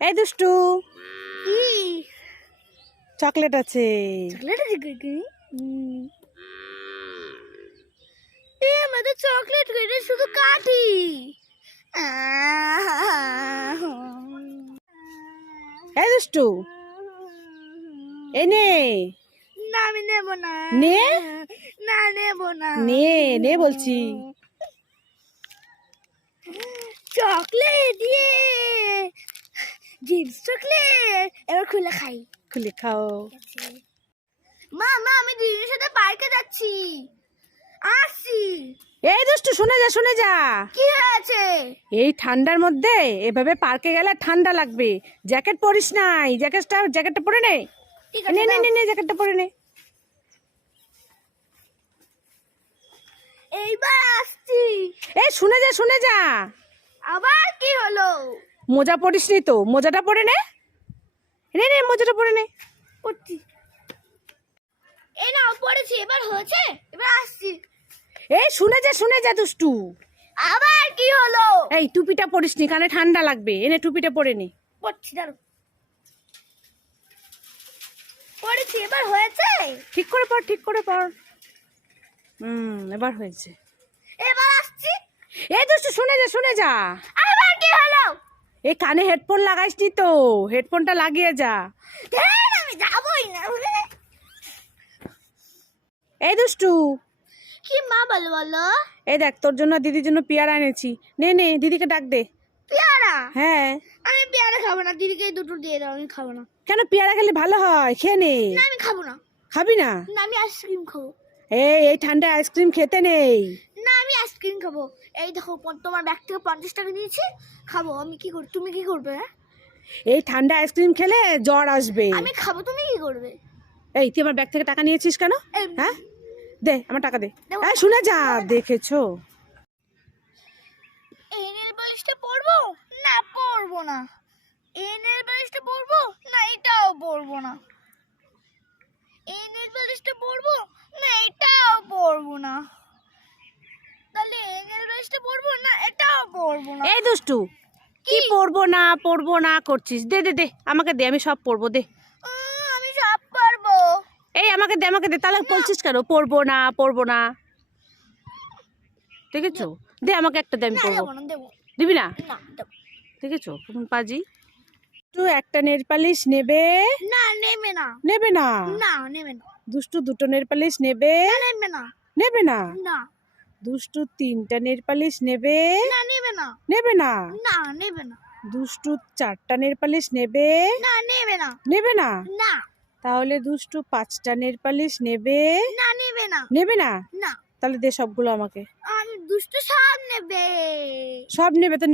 এই দুষ্টু, কি চকলেট আছে। চকলেট আছে কি? मैं तो चॉकलेट खाई शुद्ध काटी। এই দুষ্টু, এই নে না আমি নেব না। নে না নেব না। নে নে বলছি। চকলেট দিয়ে জিপস চকলেট এবার খুলে খাই। খুলে খাও। মা মা আমি দিদির সাথে পার্কে যাচ্ছি, আসছি। এই দুষ্টু, শুনে যা শুনে যা। কি হয়েছে? এই ঠান্ডার মধ্যে এভাবে পার্কে গেলে ঠান্ডা লাগবে। জ্যাকেট পরিস নাই, জ্যাকেটটা পরে নে। ঠিক নে আছে নে নে নে জ্যাকেটটা পরে নে। এইবার আসছি। এই শুনে যা শুনে যা। আবার কি হলো? মোজা পরিস নি তো, মোজাটা পরে নে। নে নে মোজাটা পরে নে। পড়ছি। এই নাও পড়েছি, এবার হয়েছে, এবার আসছি। এই শুনে যা দুষ্টু। আবার কি হলো? এই টুপিটা পরিস নি, কানে ঠান্ডা লাগবে। এনে টুপিটা পরে নে। পড়ছি দাঁড়ো। পড়েছি, এবার হয়েছে। ঠিক করে পর, ঠিক করে পর। এবার হয়েছে। এবার আসছি। এই দুষ্টু শুনে যা। আবার কি হলো? এই কানে হেডফোন লাগাইস নি তো, হেডফোনটা লাগিয়ে যা। ধ্যান, আমি যাবই না। এই দুষ্টু, কি মা বলো বলো? এই দেখ তোর জন্য দিদির জন্য পেয়ারা এনেছি। নে নে দিদিকে ডাক দে। পেয়ারা? হ্যাঁ। আমি পেয়ারা খাবো না, দিদিকে দুটো দিয়ে দাও, আমি খাবো না। কেন, পেয়ারা খেলে ভালো হয়, খেয়ে নে। না আমি খাবো না। খাবি না? না আমি আইসক্রিম খাবো। এই ঠান্ডায় আইসক্রিম খেতে নেই। না আমি আইসক্রিম খাবো। এই দেখো তোমার ব্যাগ থেকে 50 টাকা দিয়েছি, খাবো। আমি কি করব, তুমি কি করবে? এই ঠান্ডা আইসক্রিম খেলে জ্বর আসবে। আমি খাবো, তুমি কি করবে? এই তুই আমার ব্যাগ থেকে টাকা নিয়েছিস কেন? এই- হ্যাঁ, দে আমার টাকা দে। দেবো হ্যাঁ না। শুনে যা, দেখেছো? এই নেল পালিশটা পরবো না পরবো না? এই নেল পালিশটা পরবো না এটাও পরবো না? এই নেল পালিশটা পরবো না এটাও পরবো না? তাহলে এই নেল পালিশটা পরবো না এটাও পরবো না? এই দুষ্টু, কি পরবো না করছিস? দে দে দে আমাকে দে, আমি সব পরবো, দে। আমি সব পারবো। এই আমাকে দে। তাহলে বলছিস কেন পরবো না? দেখেছো? দে আমাকে একটা, দে আমি না পরবো। দেবো না, দেবো দিবি না? না, দেবো দেখেছো কেমন পাজি? দুষ্টু একটা নেল পালিশ নেবে? না। নেবে না। নেবে না? না নেবে না। দুষ্টু দুটো নেল পালিশ নেবে? নেবে না। নেবে না? না দুষ্টু তিনটা নেল পালিশ নেবে? না নেবে না। নেবে না? না নেবে না। দুষ্টু চারটা নেল পালিশ নেবে? না নেবে না। নেবে না? না তাহলে দুষ্টু পাঁচটা নেল পালিশ নেবে? না নেবে না। নেবে না? না তাহলে দে সবগুলো আমাকে। আমি দুষ্ট সব নেবে। সব নেবে তো,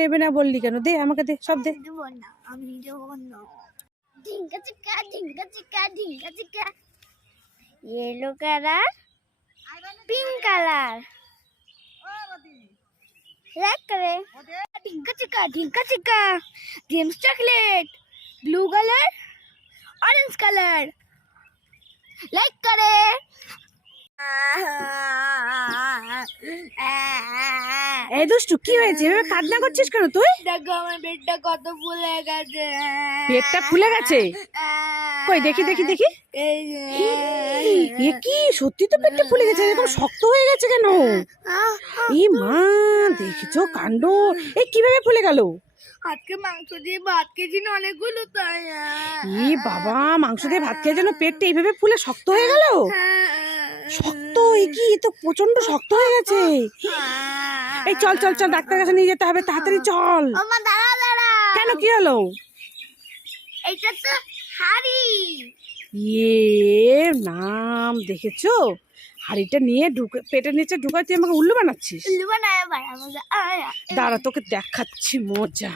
নেবে না বললি কেন? দে আমাকে, দে সব দে। দেবো না, আমি দেবো না। ঢিঙ্কা চিকা ঢিঙ্কা চিকা ঢিঙ্কা চিকা। Yellow colour, pink colour, red colour. ढिंका चिका Gems chocolate, blue colour, orange colour. Like करे। এই দুষ্টু কি হয়েছে, এভাবে কান্না করছিস কেন তুই? দেখো আমার পেটটা কত ফুলে গেছে। পেটটা ফুলে গেছে? কই দেখি এই যে। এ কি সত্যি তো পেটটা ফুলে গেছে, এরকম শক্ত হয়ে গেছে কেন? এই মা, দেখেছো কাণ্ড? এই কিভাবে ফুলে গেল? আজকে মাংস দিয়ে ভাত খেয়েছি না অনেকগুলো, তাই। এই বাবা, মাংস দিয়ে ভাত খেয়ে যেন পেটটা এইভাবে ফুলে শক্ত হয়ে গেল? শক্ত? এ কি, এ তো প্রচন্ড শক্ত হয়ে গেছে। এই চল ডাক্তার কাছে নিয়ে যেতে হবে, তাড়াতাড়ি চল। ওমা দাঁড়া। কেন, কি হলো? এইটা তো হাড়ি। নাম দেখেছো? হাড়িটা নিয়ে পেটের নিচে ঢুকায় তুই আমাকে উল্লু বানাচ্ছিস। লুবা না ভাই আমাদের দাঁড়া তোকে দেখাচ্ছি মজা।